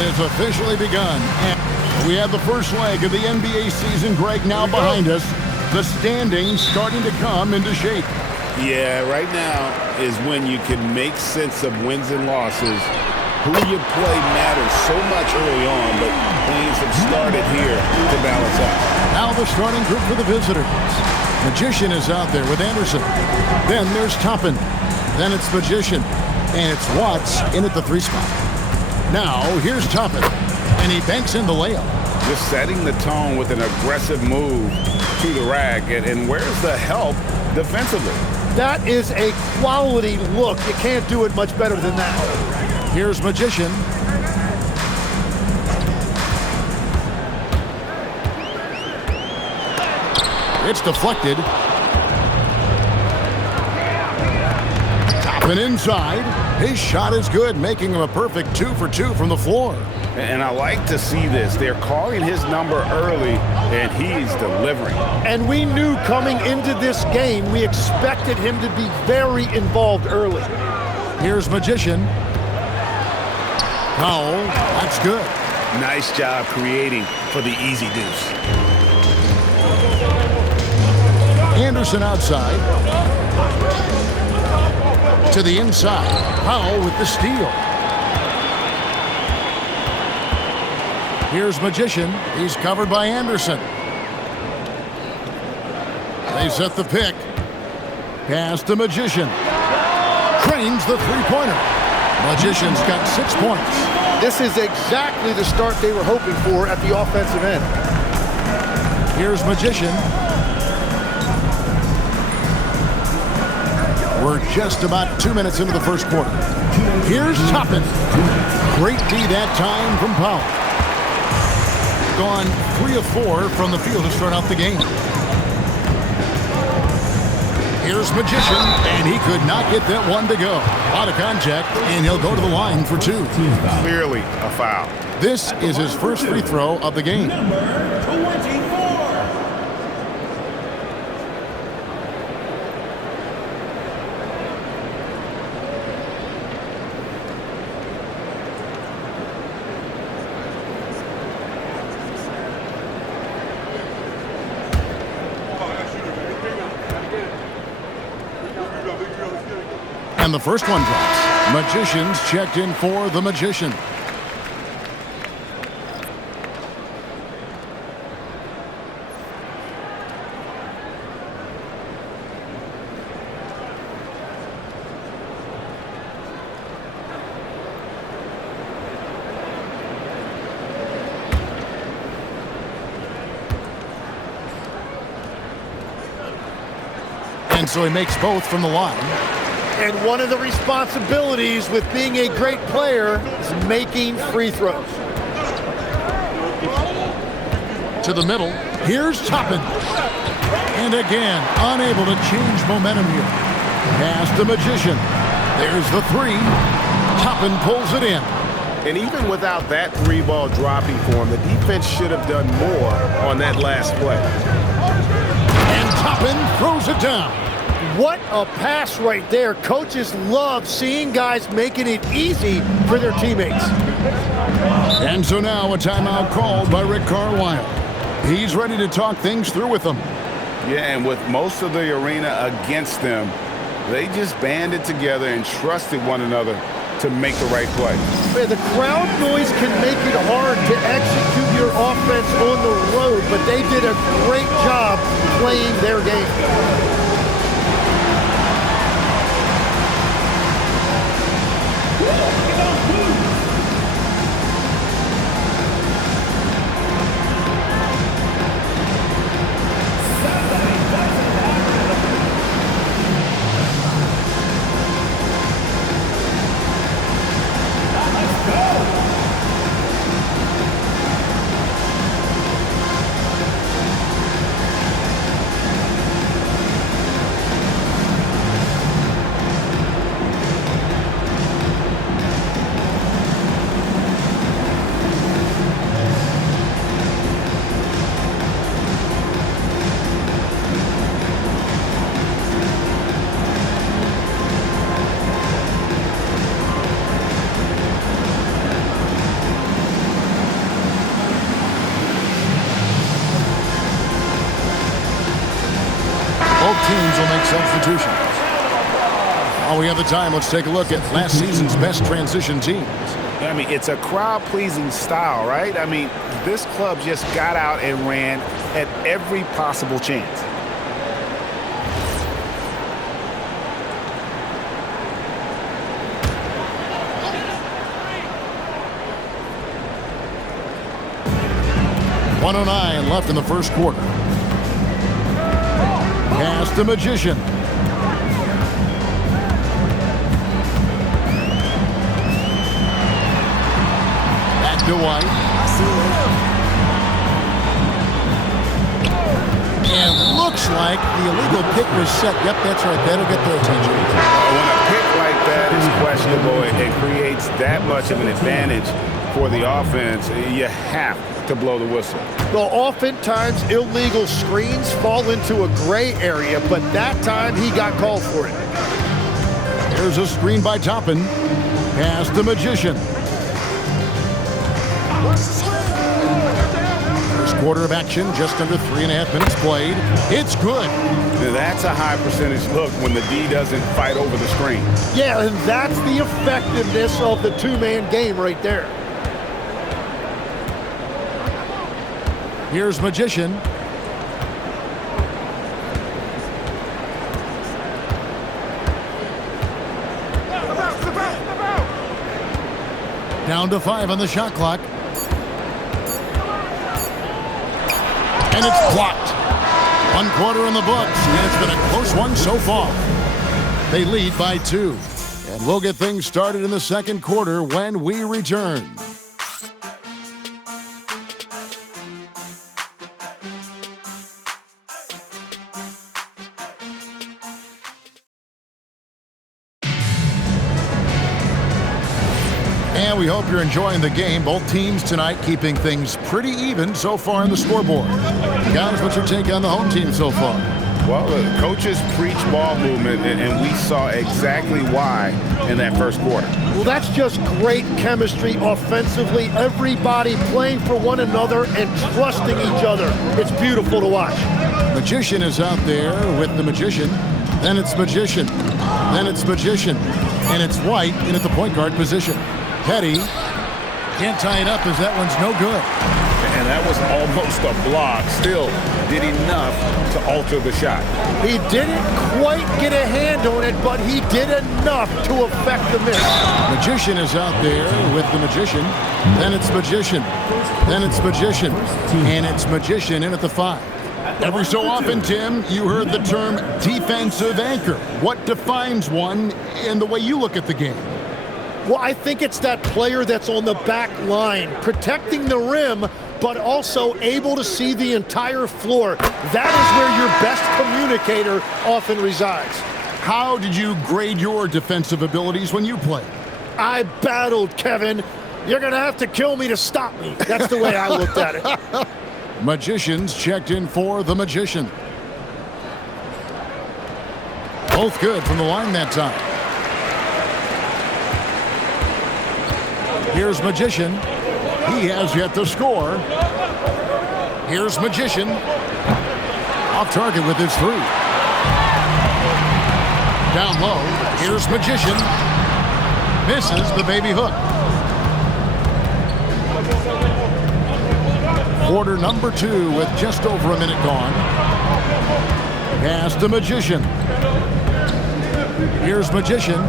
has officially begun. And we have the first leg of the NBA season, Greg, now behind us. The standings starting to come into shape. Yeah, right now is when you can make sense of wins and losses. Who you play matters so much early on, but things have started here to balance out. Now the starting group for the visitors. Magician is out there with Anderson. Then there's Toppin. Then it's Magician. And it's Watts in at the 3 spot. Now here's Toppin. And he banks in the layup. Just setting the tone with an aggressive move to the rack. And where's the help defensively? That is a quality look. You can't do it much better than that. Here's Magician. It's deflected. Toppin inside. His shot is good, making him a perfect 2 for 2 from the floor. And I like to see this. They're calling his number early, and he's delivering. And we knew coming into this game, we expected him to be very involved early. Here's Magician. Powell, that's good. Nice job creating for the easy deuce. Anderson outside. To the inside. Powell with the steal. Here's Magician. He's covered by Anderson. They set the pick. Pass to Magician. Cranes the three-pointer. Magician's got 6 points. This is exactly the start they were hoping for at the offensive end. Here's Magician. We're just about 2 minutes into the first quarter. Here's Toppin. Great D that time from Powell. Gone 3 of 4 from the field to start out the game. Here's Magician, and he could not get that one to go. Out of contact, and he'll go to the line for 2. Clearly a foul. This is his first free throw of the game. Number 24. And the first one drops. Magician's checked in for the Magician. And so he makes both from the line. And one of the responsibilities with being a great player is making free throws. To the middle. Here's Toppin. And again, unable to change momentum here. Pass the Magician. There's the 3. Toppin pulls it in. And even without that 3-ball dropping for him, the defense should have done more on that last play. And Toppin throws it down. What a pass right there. Coaches love seeing guys making it easy for their teammates. And so now a timeout called by Rick Carlisle. He's ready to talk things through with them. Yeah, and with most of the arena against them, they just banded together and trusted one another to make the right play. The crowd noise can make it hard to execute your offense on the road, but they did a great job playing their game. substitutions. While we have the time, let's take a look at last season's best transition teams. I mean, it's a crowd-pleasing style, right? I mean, this club just got out and ran at every possible chance. .109 left in the first quarter. Pass the Magician. Back to White. And looks like the illegal kick was set. Yep, that's right. That'll get their attention. When a pick like that is questionable and creates that much of an advantage for the offense, you have to blow the whistle. Well, oftentimes illegal screens fall into a gray area, but that time he got called for it. Here's a screen by Toppin. Pass the Magician. First quarter of action, just under 3.5 minutes played. It's good. Now, that's a high percentage look when the D doesn't fight over the screen. Yeah, and that's the effectiveness of the two-man game right there. Here's Magician. Down to 5 on the shot clock. And it's blocked. 1 quarter in the books, and it's been a close one so far. They lead by 2. And we'll get things started in the second quarter when we return. And we hope you're enjoying the game. Both teams tonight keeping things pretty even so far in the scoreboard. Guys, what's your take on the home team so far? Well, the coaches preach ball movement, and we saw exactly why in that first quarter. Well, that's just great chemistry offensively. Everybody playing for one another and trusting each other. It's beautiful to watch. Magician is out there with the Magician. Then it's Magician. Then it's Magician. And it's White in at the point guard position. Petty can't tie it up as that one's no good. And that was almost a block. Still did enough to alter the shot. He didn't quite get a hand on it, but he did enough to affect the miss. Magician is out there with the Magician. Then it's Magician. Then it's Magician. And it's Magician in at the 5. Every so often, Tim, you heard the term defensive anchor. What defines one in the way you look at the game? Well, I think it's that player that's on the back line, protecting the rim, but also able to see the entire floor. That is where your best communicator often resides. How did you grade your defensive abilities when you played? I battled, Kevin. You're going to have to kill me to stop me. That's the way I looked at it. Magicians checked in for the Magician. Both good from the line that time. Here's Magician. He has yet to score. Here's Magician. Off target with his 3. Down low. Here's Magician. Misses the baby hook. Quarter number 2 with just over a minute gone. Pass to Magician. Here's Magician.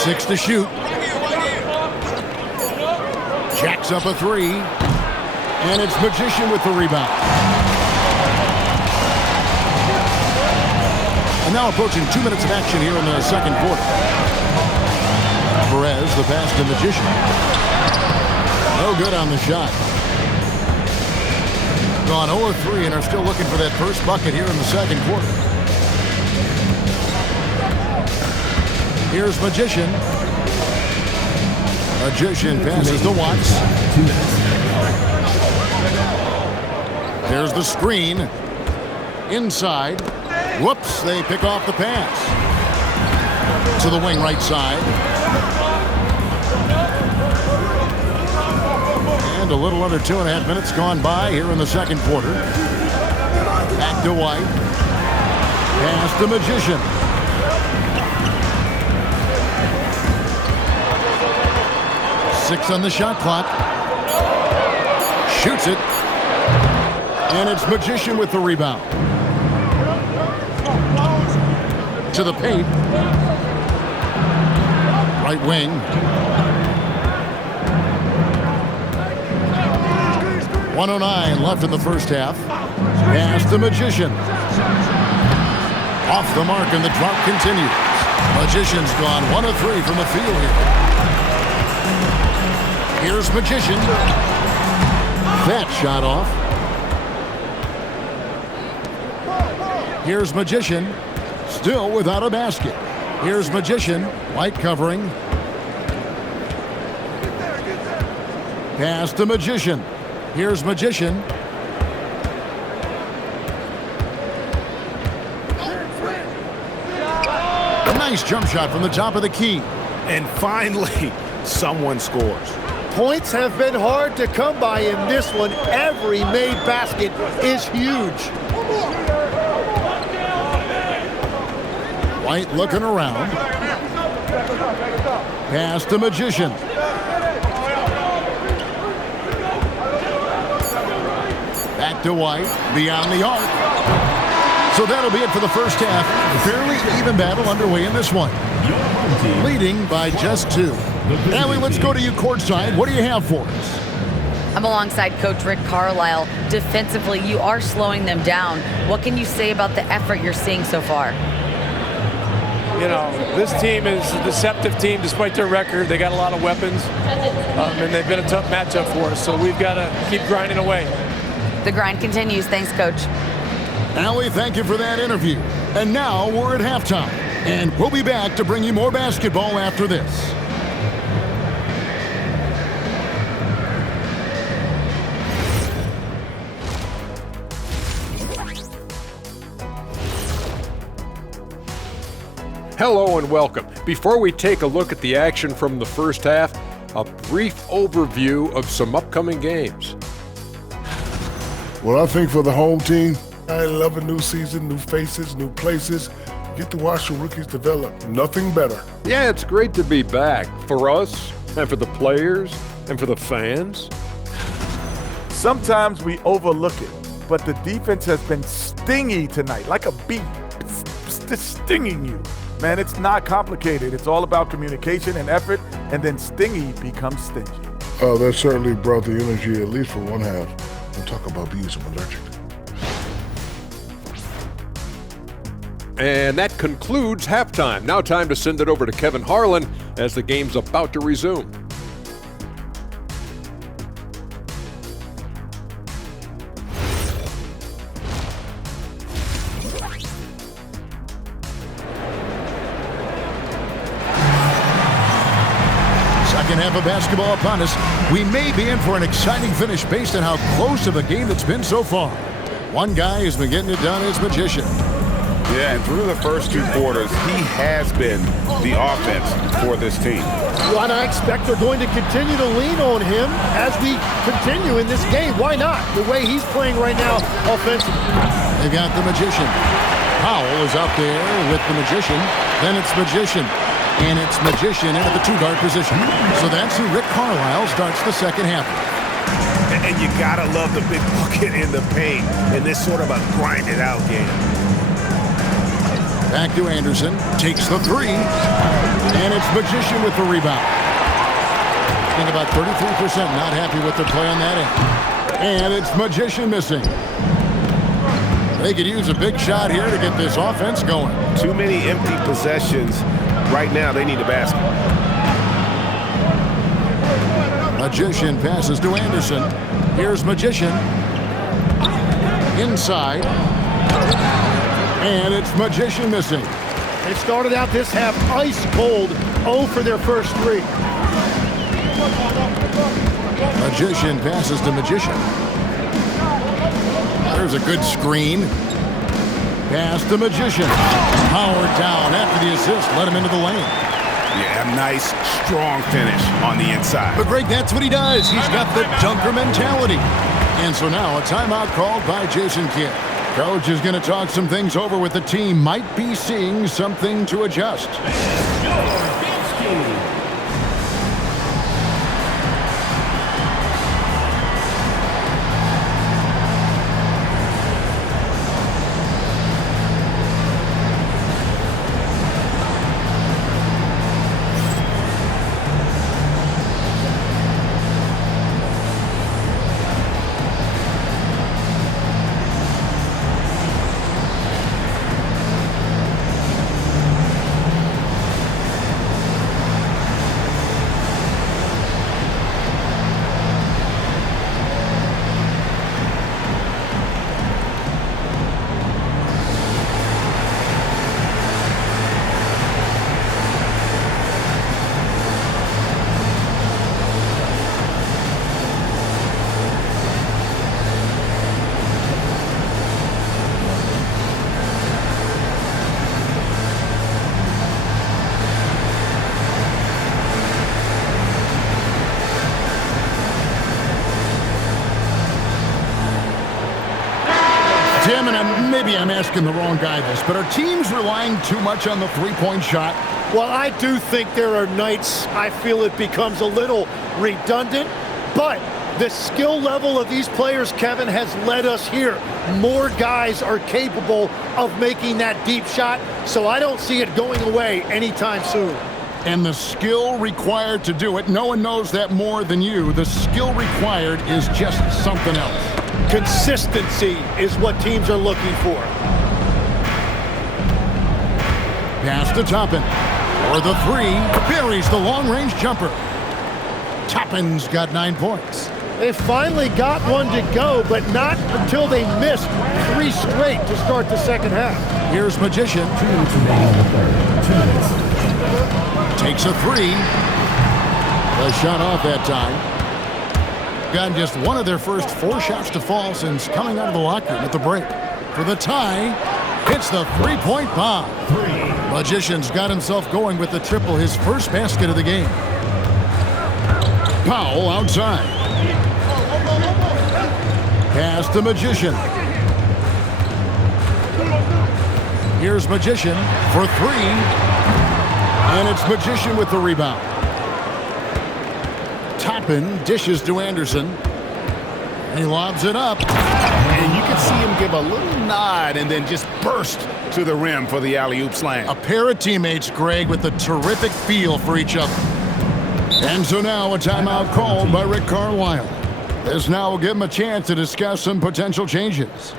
Six to shoot. Jacks up a 3. And it's Magician with the rebound. And now approaching 2 minutes of action here in the second quarter. Perez, the pass to Magician. No good on the shot. Gone 0-3 and are still looking for that first bucket here in the second quarter. Here's Magician. Magician passes to Watts. There's the screen. Inside. Whoops, they pick off the pass. To the wing right side. And a little under 2.5 minutes gone by here in the second quarter. Back to White. Pass the Magician. Six on the shot clock. Shoots it. And it's Magician with the rebound. To the paint. Right wing. 1:09 left in the first half. Pass the Magician. Off the mark, and the drought continues. Magician's gone 1 of 3 from the field here. Here's Magician. That shot off. Here's Magician. Still without a basket. Here's Magician. White covering. Pass the Magician. Here's Magician. A nice jump shot from the top of the key. And finally, someone scores. Points have been hard to come by in this one. Every made basket is huge. White looking around. Pass the Magician. Back to White. Beyond the arc. So that'll be it for the first half. Fairly even battle underway in this one. Leading by just 2. Allie, let's go to you courtside. What do you have for us? I'm alongside Coach Rick Carlisle. Defensively, you are slowing them down. What can you say about the effort you're seeing so far? You know, this team is a deceptive team despite their record. They got a lot of weapons, and they've been a tough matchup for us, so we've got to keep grinding away. The grind continues. Thanks, Coach. Allie, thank you for that interview. And now we're at halftime, and we'll be back to bring you more basketball after this. Hello and welcome. Before we take a look at the action from the first half, a brief overview of some upcoming games. Well, I think for the home team, I love a new season, new faces, new places. Get to watch the rookies develop. Nothing better. Yeah, it's great to be back for us and for the players and for the fans. Sometimes we overlook it, but the defense has been stingy tonight, like a bee. It's stinging you. Man, it's not complicated. It's all about communication and effort, and then stingy becomes stingy. Oh, that certainly brought the energy, at least for one half. Don't talk about bees, I'm allergic. And that concludes halftime. Now time to send it over to Kevin Harlan as the game's about to resume. Second half of basketball upon us. We may be in for an exciting finish based on how close of a game it's been so far. One guy who's been getting it done is Magician. Yeah, and through the first 2 quarters, he has been the offense for this team. Well, and I expect they're going to continue to lean on him as we continue in this game. Why not? The way he's playing right now offensively. They've got the Magician. Powell is out there with the Magician. Then it's Magician. And it's Magician into the 2-guard position. So that's who Rick Carlisle starts the second half. And you gotta love the big bucket in the paint in this sort of a grinded-out game. Back to Anderson. Takes the 3. And it's Magician with the rebound. I think about 33% not happy with the play on that end. And it's Magician missing. They could use a big shot here to get this offense going. Too many empty possessions. Right now, they need a basket. Magician passes to Anderson. Here's Magician. Inside. And it's Magician missing. They started out this half ice cold, 0 for their first 3. Magician passes to Magician. There's a good screen. Pass to Magician. Howard down after the assist. Let him into the lane. Yeah, nice, strong finish on the inside. But Greg, that's what he does. He's got the dunker mentality. And so now a timeout called by Jason Kidd. Coach is going to talk some things over with the team. Might be seeing something to adjust. Tim, and maybe I'm asking the wrong guy this, but are teams relying too much on the three-point shot? Well, I do think there are nights I feel it becomes a little redundant, but the skill level of these players, Kevin, has led us here. More guys are capable of making that deep shot, so I don't see it going away anytime soon. And the skill required to do it, no one knows that more than you. The skill required is just something else. Consistency is what teams are looking for. Pass to Toppin. For the three, buries the long-range jumper. Toppin's got 9 points. They finally got one to go, but not until they missed 3 straight to start the second half. Here's Magician. Takes a three. The shot off that time. Gotten just one of their first 4 shots to fall since coming out of the locker room at the break. For the tie, hits the three-point bomb. Magician's got himself going with the triple, his first basket of the game. Powell outside. Pass to Magician. Here's Magician for 3. And it's Magician with the rebound. Toppin dishes to Anderson. He lobs it up. And you can see him give a little nod and then just burst to the rim for the alley-oop slam. A pair of teammates, Greg, with a terrific feel for each other. And so now a timeout called by Rick Carlisle. This now will give him a chance to discuss some potential changes.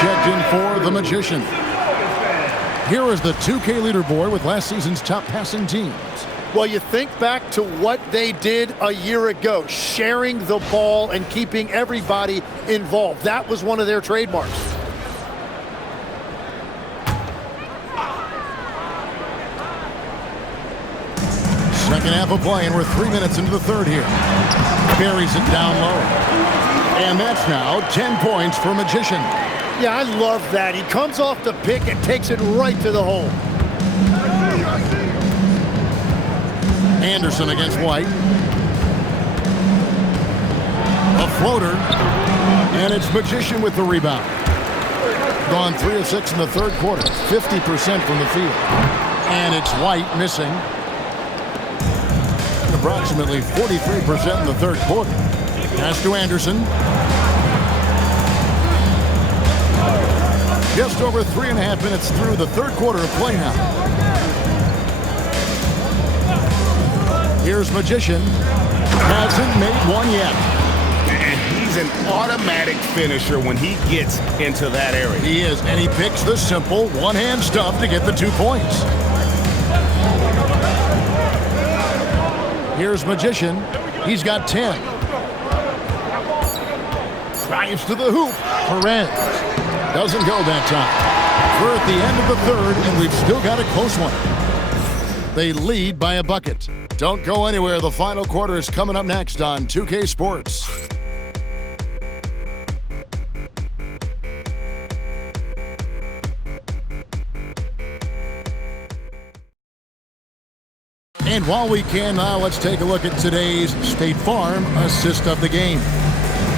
Checked in for the Magician. Here is the 2K leaderboard with last season's top passing teams. Well, you think back to what they did a year ago, sharing the ball and keeping everybody involved. That was one of their trademarks. Second half of play, and we're 3 minutes into the third here. Buries it down low. And that's now 10 points for Magician. Yeah, I love that. He comes off the pick and takes it right to the hole. Anderson against White. A floater. And it's Magician with the rebound. Gone 3 of 6 in the third quarter. 50% from the field. And it's White missing. Approximately 43% in the third quarter. Pass to Anderson. Just over 3.5 minutes through the third quarter of play now. Here's Magician. Hasn't made one yet. And he's an automatic finisher when he gets into that area. He is, and he picks the simple one-hand stuff to get the 2 points. Here's Magician. He's got 10. Drives to the hoop. Perez. Doesn't go that time. We're at the end of the third, and we've still got a close one. They lead by a bucket. Don't go anywhere. The final quarter is coming up next on 2K Sports. And while we can now, let's take a look at today's State Farm assist of the game.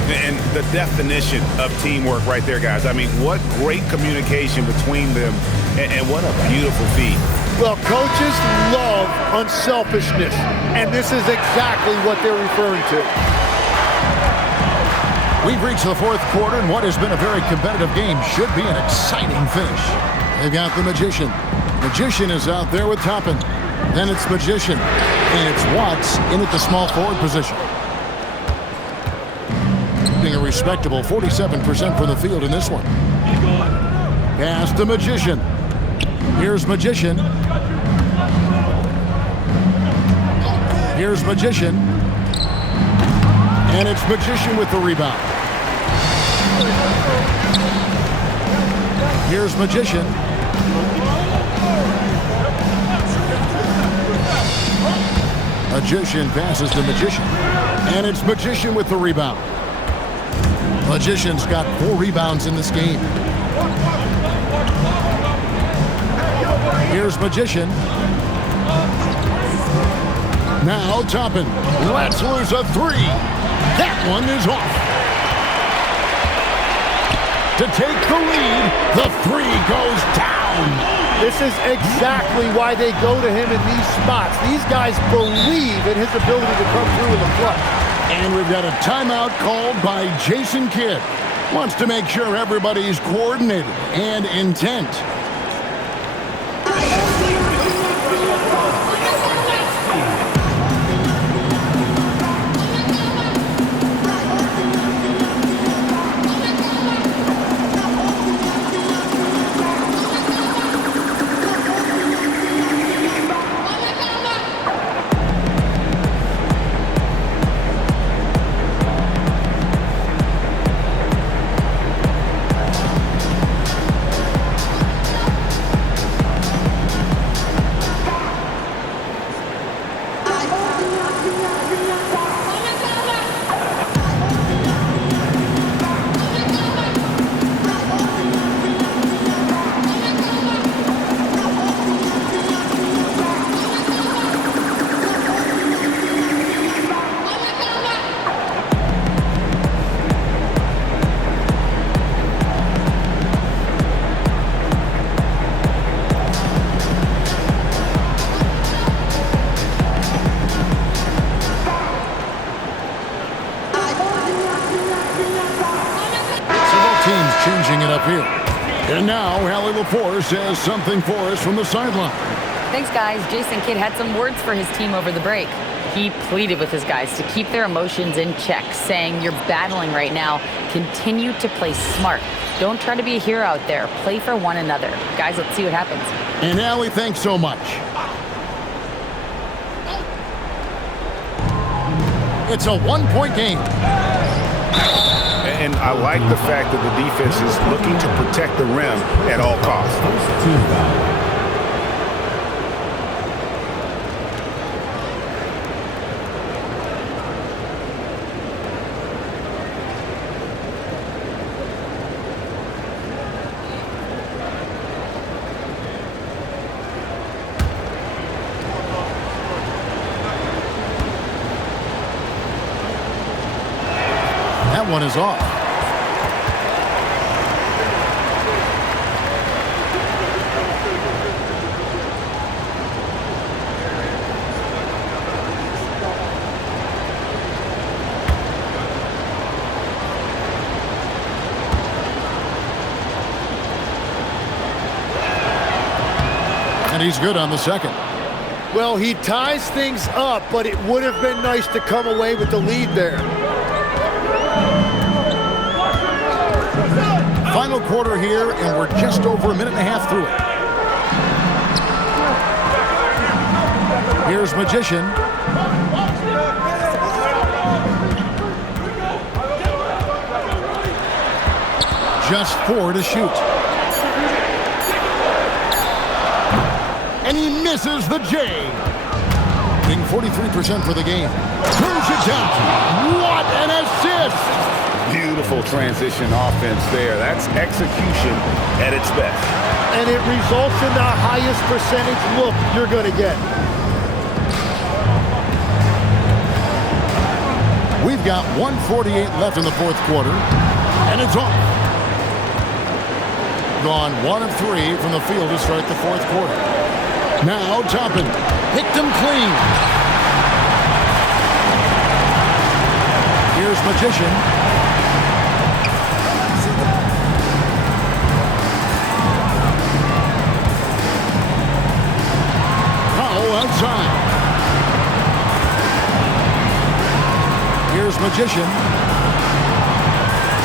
And the definition of teamwork right there, guys. I mean, what great communication between them, and what a beautiful feat. Well, coaches love unselfishness, and this is exactly what they're referring to. We've reached the fourth quarter, and what has been a very competitive game should be an exciting finish. They've got the Magician. Magician is out there with Toppin. Then it's Magician, and it's Watts in at the small forward position. A respectable 47% from the field in this one. Pass to Magician. Here's Magician. Here's Magician. And it's Magician with the rebound. Here's Magician. Magician passes to Magician. And it's Magician with the rebound. Magician's got 4 rebounds in this game. Here's Magician. Now Toppin lets loose a 3. That one is off. To take the lead, the 3 goes down. This is exactly why they go to him in these spots. These guys believe in his ability to come through in the clutch. And we've got a timeout called by Jason Kidd. Wants to make sure everybody's coordinated and intent. Changing it up here. And now, Allie Lepore says something for us from the sideline. Thanks, guys. Jason Kidd had some words for his team over the break. He pleaded with his guys to keep their emotions in check, saying, "You're battling right now. Continue to play smart. Don't try to be a hero out there. Play for one another." Guys, let's see what happens. And Allie, thanks so much. It's a one-point game. And I like the fact that the defense is looking to protect the rim at all costs. one is off. And he's good on the second. Well, he ties things up, but it would have been nice to come away with the lead there. Final quarter here, and we're just over a minute and a half through it. Here's Magician. Just 4 to shoot. And he misses the J. Being 43% for the game. Turns it down. What an assist! Beautiful transition offense there. That's execution at its best. And it results in the highest percentage look you're going to get. We've got 1:48 left in the fourth quarter, and it's off. Gone 1 of 3 from the field to start the fourth quarter. Now Toppin picked him clean. Here's Magician. Powell outside. Here's Magician.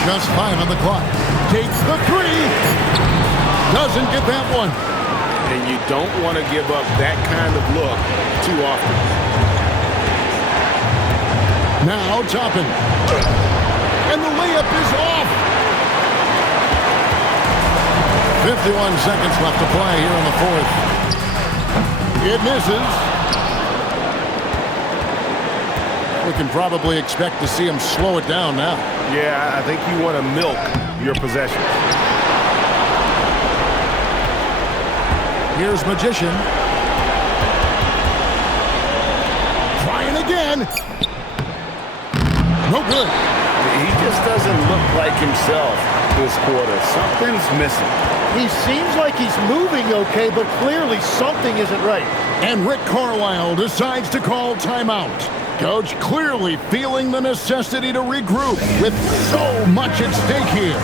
Just 5 on the clock. Takes the 3. Doesn't get that one. And you don't want to give up that kind of look too often. Now Toppin. And the layup is off. 51 seconds left to play here in the fourth. It misses. We can probably expect to see him slow it down now. Yeah, I think you want to milk your possession. Here's Magician. Trying again. No good. He just doesn't look like himself this quarter. Something's missing. He seems like he's moving okay, but clearly something isn't right. And Rick Carlisle decides to call timeout. Coach clearly feeling the necessity to regroup with so much at stake here.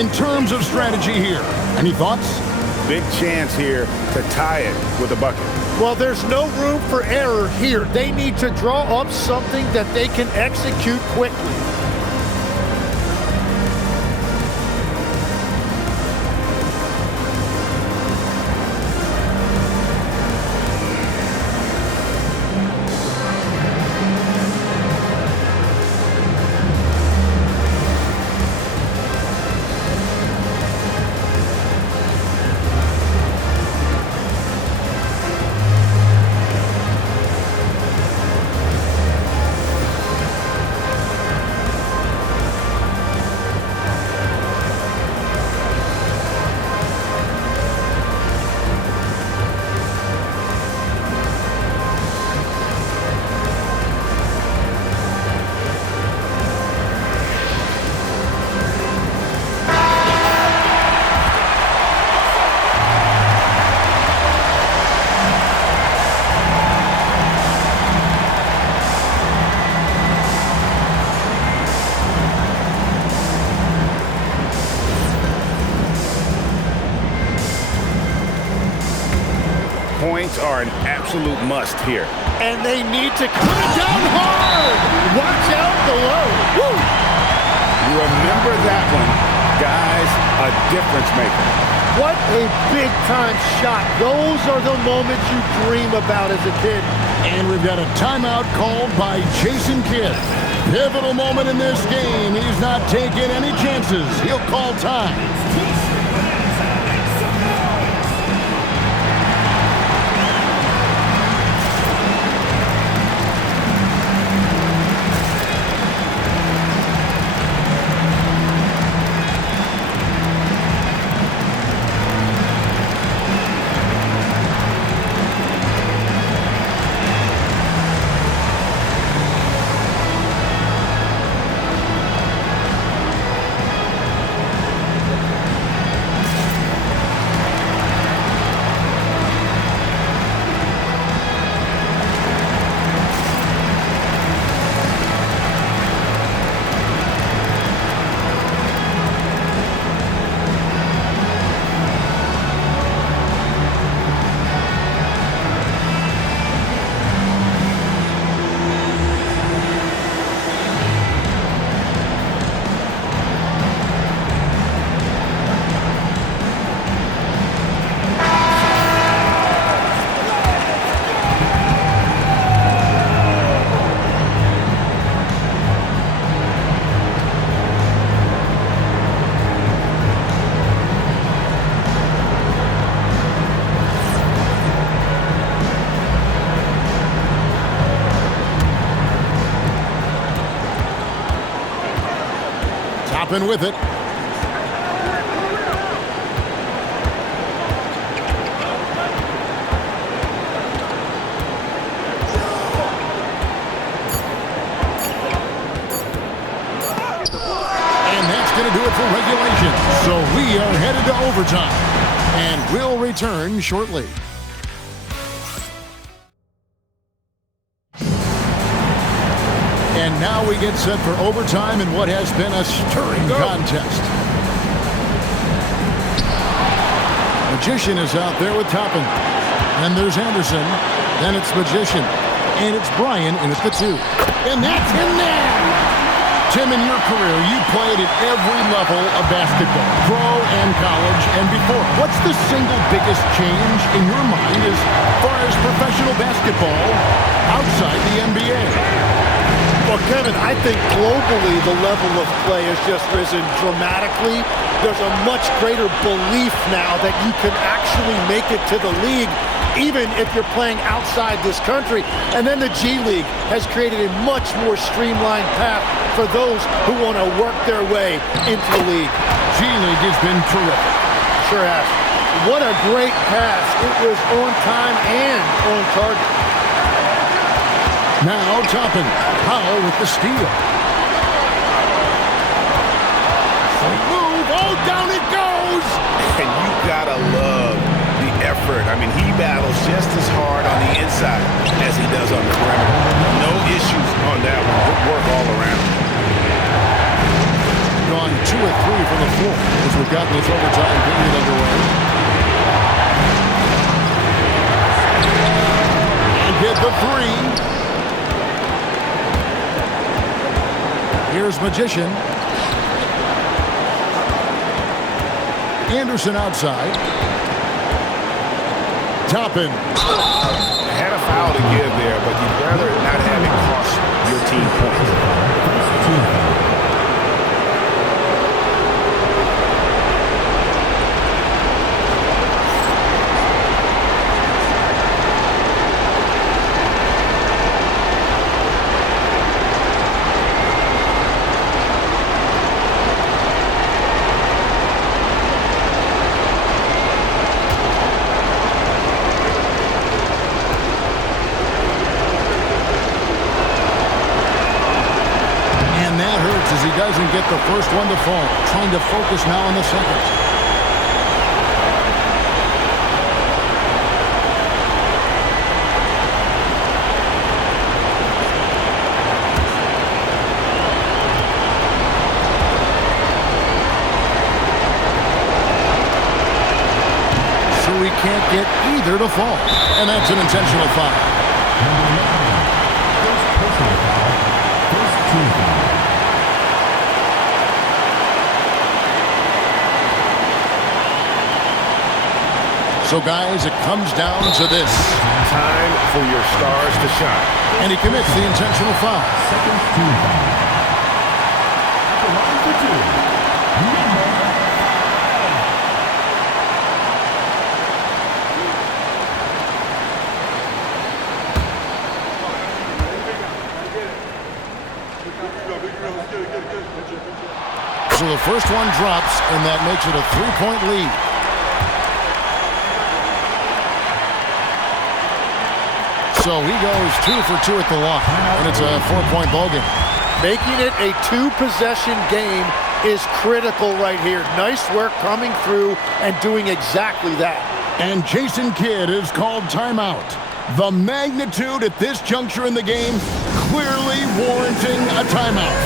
In terms of strategy here, any thoughts? Big chance here to tie it with a bucket. Well, there's no room for error here. They need to draw up something that they can execute quickly. Points are an absolute must here. And they need to put it down hard. Watch out below. Woo! Remember that one, guys, a difference maker. What a big-time shot. Those are the moments you dream about as a kid. And we've got a timeout called by Jason Kidd. Pivotal moment in this game. He's not taking any chances. He'll call time. Toppin with it. Going to do it for regulation. So we are headed to overtime, and we'll return shortly. And now we get set for overtime in what has been a stirring contest. Magician is out there with Toppin. And there's Anderson. Then it's Magician. And it's Bryan in at the 2. And that's in there! Tim, in your career, you played at every level of basketball, pro and college and before. What's the single biggest change in your mind as far as professional basketball outside the NBA? Well, Kevin, I think globally the level of play has just risen dramatically. There's a much greater belief now that you can actually make it to the league, even if you're playing outside this country. And then the G League has created a much more streamlined path for those who want to work their way into the league. G League has been terrific. Sure has. What a great pass. It was on time and on target. Now Toppin. Powell with the steal. Move. Oh, down it goes. And you gotta love the effort. I mean, he battles just as hard on the inside as he does on the perimeter. No issues on that one. Good work all around. Gone 2 of 3 from the floor as we've gotten this overtime period underway. And hit the 3. Here's Magician. Anderson outside. Toppin. Had a foul to give there, but you'd rather not have it cost your team points. As he doesn't get the first one to fall. Trying to focus now on the second. So he can't get either to fall. And that's an intentional foul. First team foul. So, guys, it comes down to this. Time for your stars to shine. And he commits the intentional foul. Second team foul. Line for 2. So the first one drops, and that makes it a 3-point lead. So he goes 2 for 2 at the line, and it's a 4-point ball game. Making it a 2-possession game is critical right here. Nice work coming through and doing exactly that. And Jason Kidd is called timeout. The magnitude at this juncture in the game clearly warranting a timeout.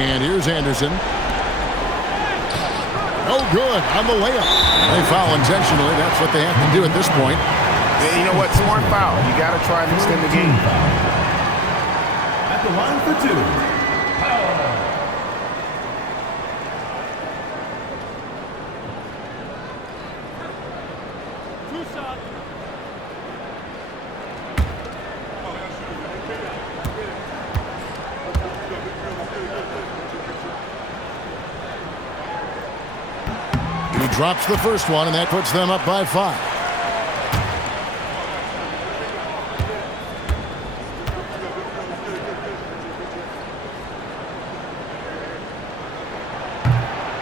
And here's Anderson. Oh, good on the layup. They foul intentionally. That's what they have to do at this point. Yeah, you know what? Smart foul. You got to try and extend the game. At the line for two. Drops the first one, and that puts them up by 5.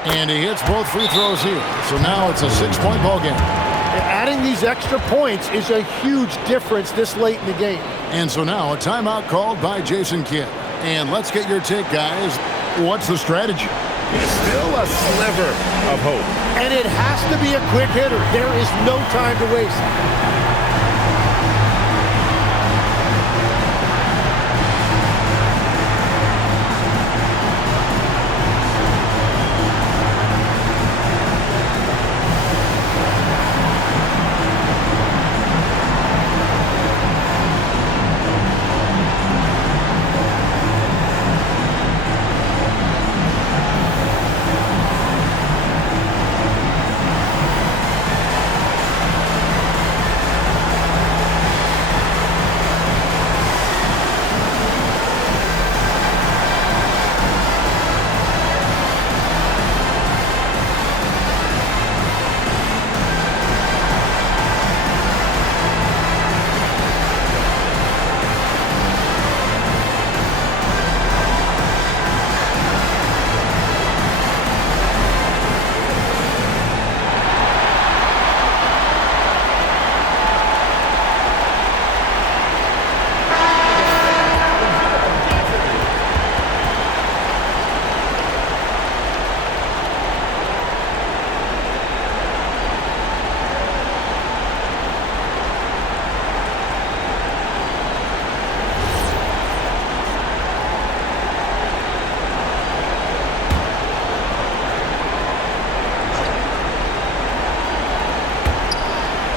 And he hits both free throws here. So now it's a 6-point ball game. Adding these extra points is a huge difference this late in the game. And so now a timeout called by Jason Kidd. And let's get your take, guys. What's the strategy? Still a sliver of hope. And it has to be a quick hitter. There is no time to waste.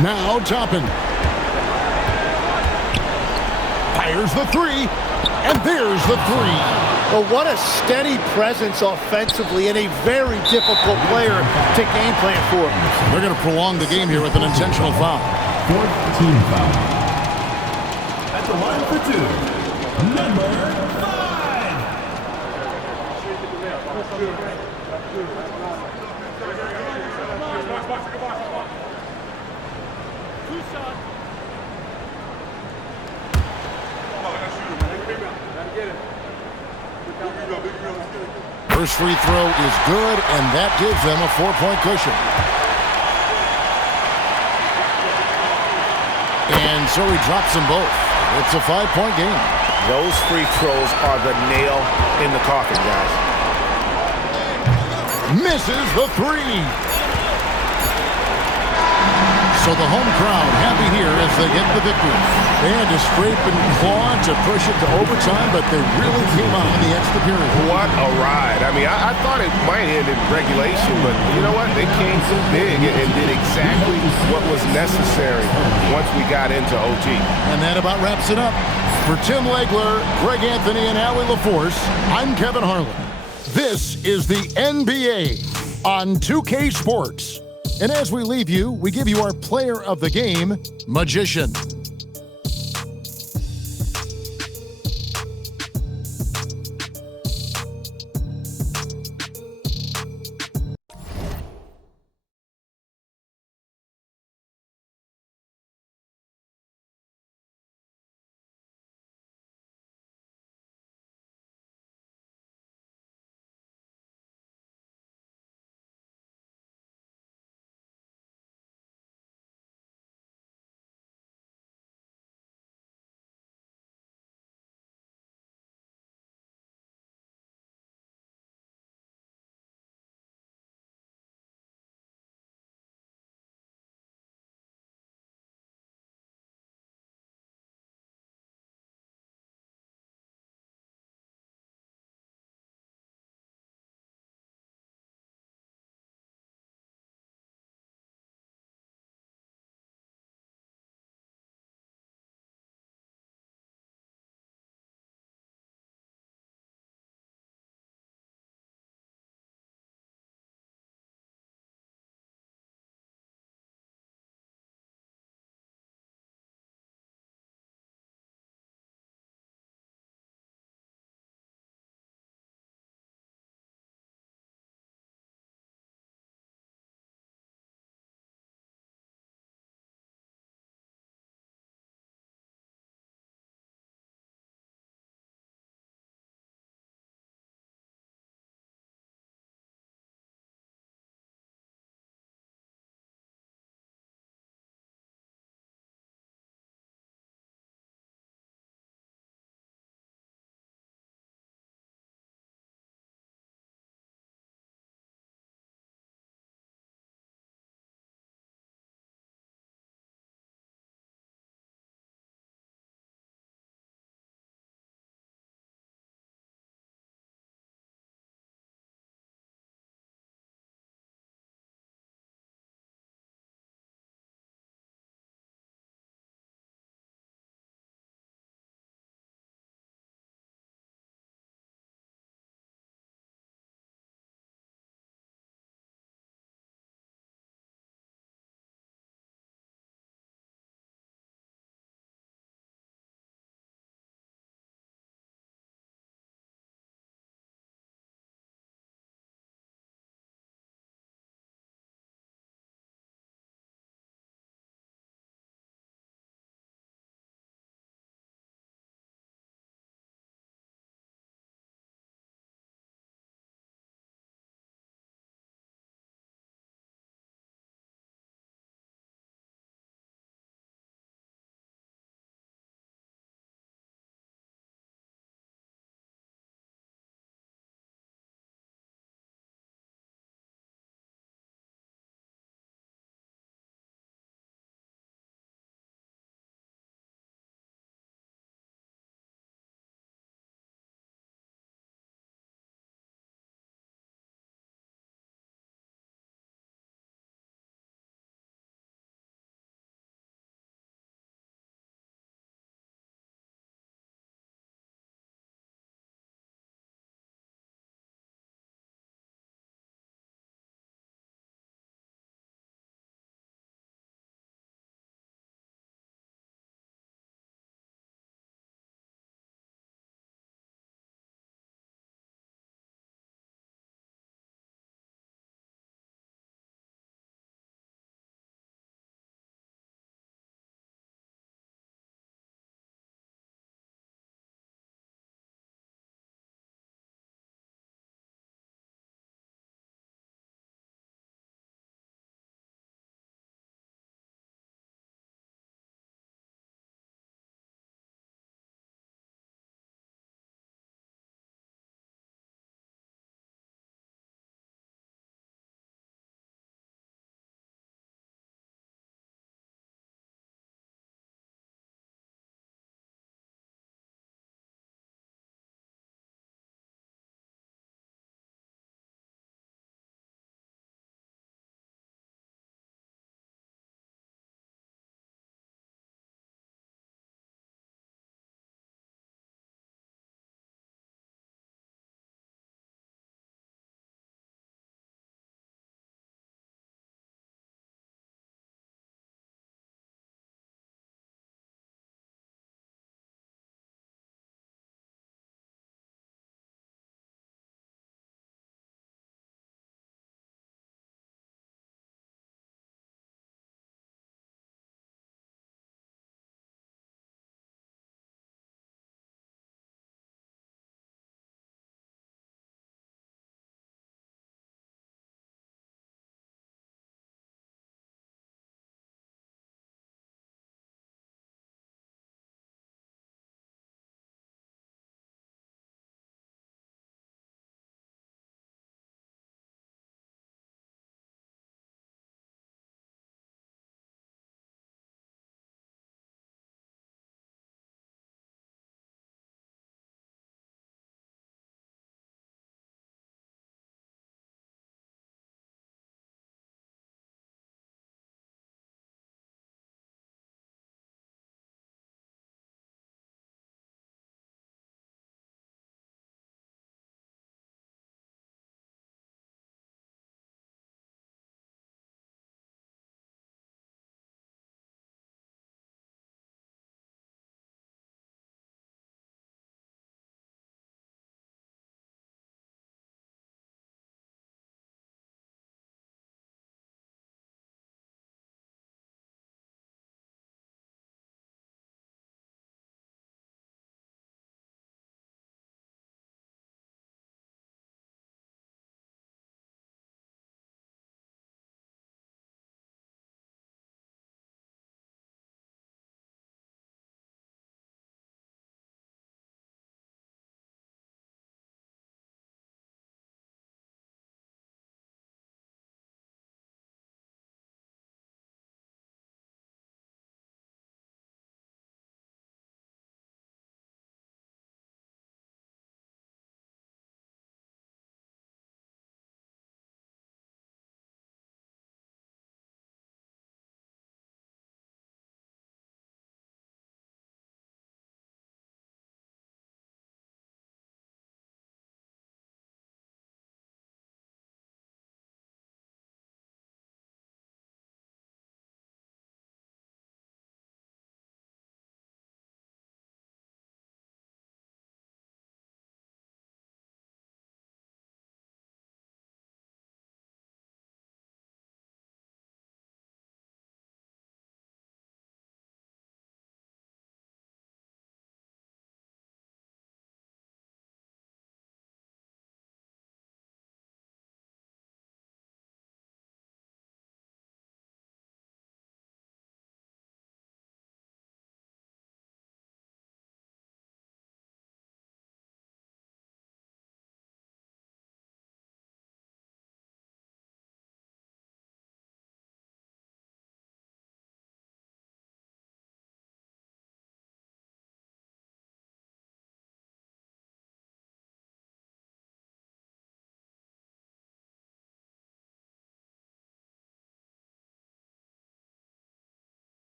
Now Toppin. Fires the 3, and there's the 3. Well, what a steady presence offensively and a very difficult player to game plan for. They're going to prolong the game here with an intentional foul. 4th team foul. At the line for 2, number 5. First free throw is good, and that gives them a 4-point cushion. And so he drops them both. It's a 5-point game. Those free throws are the nail in the coffin, guys. Misses the 3. So the home crowd happy here as they get the victory. They had to scrape and claw to push it to overtime, but they really came out in the extra period. What a ride. I mean, I thought it might end in regulation, but you know what? They came so big and did exactly what was necessary once we got into OT. And that about wraps it up. For Tim Legler, Greg Anthony, and Allie LaForce, I'm Kevin Harlan. This is the NBA on 2K Sports. And as we leave you, we give you our player of the game, Magician.